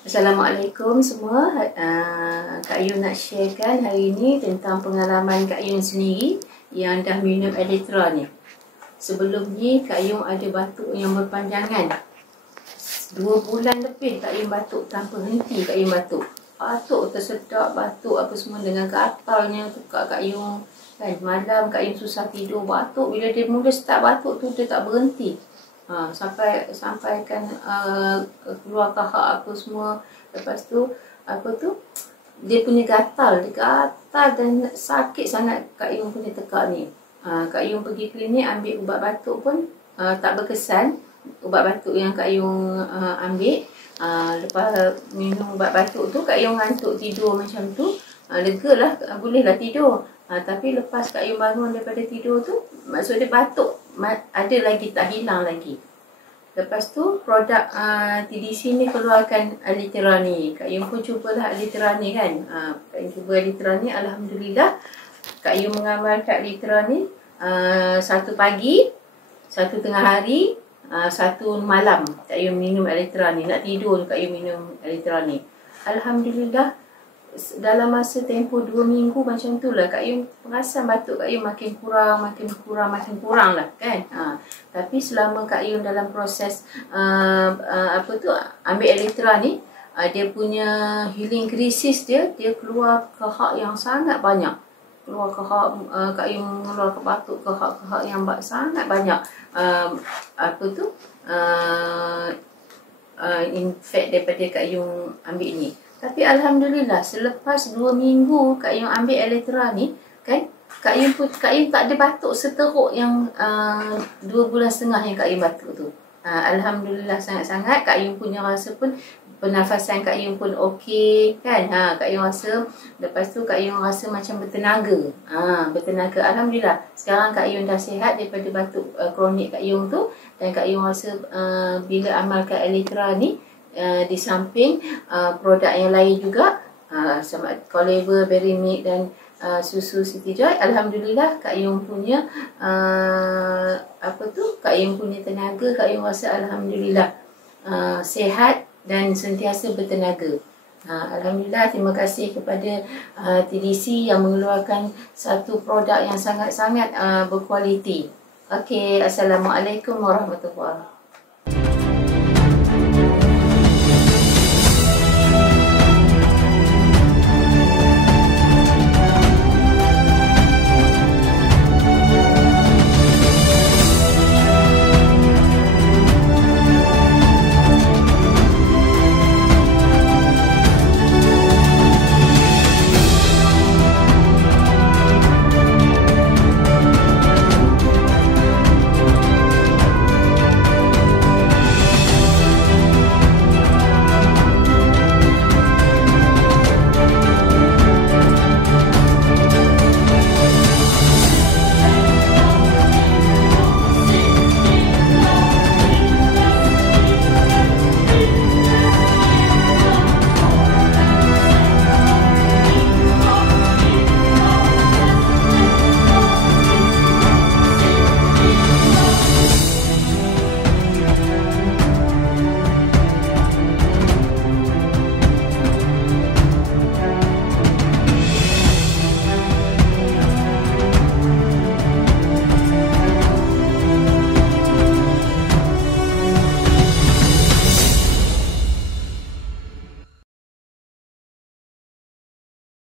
Assalamualaikum semua. Kak Yun nak sharekan hari ini tentang pengalaman Kak Yun sendiri yang dah minum Elytra ni. Sebelum ni Kak Yun ada batuk yang berpanjangan. 2 bulan lebih Kak Yun batuk tanpa henti. Kak Yun batuk tersedak, batuk apa semua dengan gatalnya tukar Kak Yun. Kan malam Kak Yun susah tidur, batuk. Bila dia mula start batuk tu dia tak berhenti. Sampai kan keluar kahak apa semua. Lepas tu dia punya gatal dan sakit sangat Kak Yun punya tekak ni. Kak Yun pergi klinik ambil ubat batuk pun tak berkesan. Ubat batuk yang Kak Yun ambil, lepas minum ubat batuk tu Kak Yun ngantuk tidur macam tu, lega lah, bolehlah tidur. Tapi lepas Kak Yun bangun daripada tidur tu, maksud dia batuk ada lagi, tak hilang lagi. Lepas tu produk TDC ni keluarkan Elytra ni. Kak Yun pun cubalah Elytra ni kan. Kak Yun cuba Elytra ni, alhamdulillah Kak Yun mengamalkan Elytra ni 1 pagi, 1 tengah hari, 1 malam Kak Yun minum Elytra ni. Nak tidur Kak Yun minum Elytra ni. Alhamdulillah dalam masa tempoh 2 minggu macam tu lah Kak Yun perasan batuk Kak Yun makin kurang lah kan. Tapi selama Kak Yun dalam proses ambil Elytra ni, dia punya healing crisis dia keluar kahak yang sangat banyak. Keluar kahak, Kak Yun mengeluar batuk kahak yang sangat banyak. Infect daripada Kak Yun ambil ni. Tapi alhamdulillah selepas 2 minggu Kak Yun ambil Elytra ni kan, Kak Yun tak ada batuk seteruk yang 2 bulan setengah yang Kak Yun batuk tu. Alhamdulillah sangat-sangat. Kak Yun punya rasa pun pernafasan Kak Yun pun okey kan. Kak Yun rasa lepas tu Kak Yun rasa macam bertenaga. Bertenaga. Alhamdulillah. Sekarang Kak Yun dah sihat daripada batuk kronik Kak Yun tu, dan Kak Yun rasa bila amalkan Elytra ni, di samping produk yang lain juga, sama Colever, Berry Milk dan susu Siti Joy, alhamdulillah Kak Yun punya Kak Yun punya tenaga, Kak Yun rasa alhamdulillah sihat dan sentiasa bertenaga. Alhamdulillah, terima kasih kepada TDC yang mengeluarkan satu produk yang sangat-sangat berkualiti. Okey, Assalamualaikum warahmatullahi wabarakatuh.